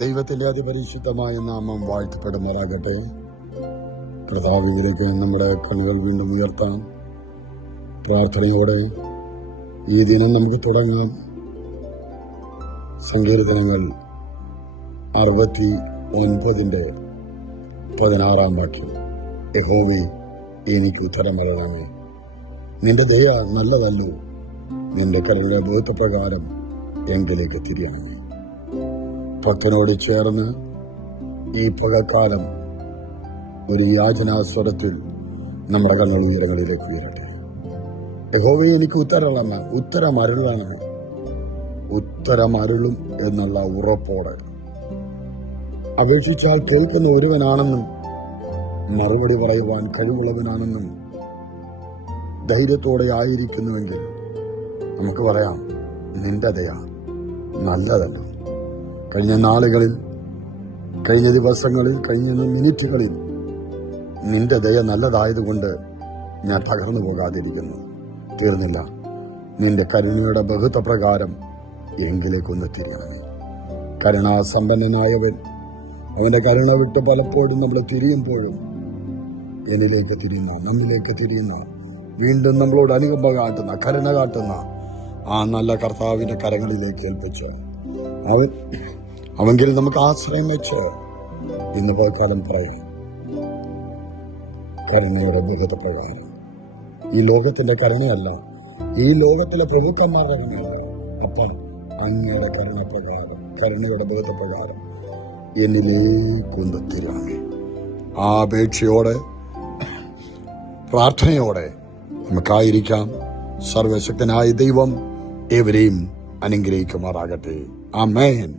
ദൈവത്തിന്റെ അതിപരിശുദ്ധമായ നാമം വാഴ്ത്തപ്പെടുമാറാകട്ടെ. കർത്താവിലേക്ക് നമ്മുടെ കണ്ണുകൾ വീണ്ടും ഉയർത്താം. പ്രാർത്ഥനയോടെ ഈ ദിനം നമുക്ക് തുടങ്ങാം. സങ്കീർത്തനങ്ങൾ 69:16 വാക്യം. യഹോവേ, എനിക്ക് ഉത്തരമരുളണമേ. നിന്റെ ദയ നല്ലതല്ലോ, നിന്റെ കരുണയുടെ ബോധപ്രകാരം എങ്കിലേക്ക് തിരിയണമേ. ഭക്തനോട് ചേർന്ന് ഈ പകൽക്കാലം ഒരു യാചനാസ്വരത്തിൽ നമ്മുടെ കണ്ണുകൾ ഉയരങ്ങളിലേക്ക് ഉയരട്ടെ. യഹോവേ, എനിക്ക് ഉത്തരമരുളും എന്നുള്ള ഉറപ്പോടെ അപേക്ഷിച്ചാൽ കേൾക്കുന്ന ഒരുവനാണെന്നും മറുപടി പറയുവാൻ കഴിവുള്ളവനാണെന്നും ധൈര്യത്തോടെ ആയിരിക്കുന്നുവെങ്കിൽ നമുക്ക് പറയാം, നിന്റെ ദയ നല്ലതല്ലോ. കഴിഞ്ഞ നാളുകളിൽ, കഴിഞ്ഞ ദിവസങ്ങളിൽ, കഴിഞ്ഞ മിനിറ്റുകളിൽ നിന്റെ ദയ നല്ലതായതുകൊണ്ട് ഞാൻ തകർന്നു പോകാതിരിക്കുന്നു. തീർന്നില്ല. നിന്റെ കരുണയുടെ ബഹുത്വപ്രകാരം എങ്കിലേക്കൊന്ന് തിരിയണമേ. കരുണാസമ്പന്നനായവൻ അവന്റെ കരുണ വിട്ട് പലപ്പോഴും നമ്മൾ തിരിയുമ്പോഴും എന്നിലേക്ക് തിരിയുന്ന, നമ്മിലേക്ക് തിരിയുന്ന, വീണ്ടും നമ്മളോട് അനുകമ്പ കാട്ടുന്ന, കരുണ കാട്ടുന്ന ആ നല്ല കർത്താവിന്റെ കരങ്ങളിലേക്ക് ഏൽപ്പിച്ച് അവങ്കിൽ നമുക്ക് ആശ്രയം വെച്ച് ഇന്ന് പോക്കാലം പറയാം. കരുണയുടെ ബഹുത്വപ്രകാരം, ഈ ലോകത്തിന്റെ കരുണയല്ല, ഈ ലോകത്തിലെ പ്രഭുക്കന്മാരുടെ കരുണയല്ല, അപ്പം അങ്ങയുടെ കരുണപ്രകാരം, കരുണയുടെ ബഹുത്വപ്രകാരം എന്നിലേക്കൊന്ന് തിരിയണമേ. ആ അപേക്ഷയോടെ, പ്രാർത്ഥനയോടെ നമുക്കായിരിക്കാം. സർവശക്തനായ ദൈവം ഏവരെയും അനുഗ്രഹിക്കുമാറാകട്ടെ. ആമേൻ.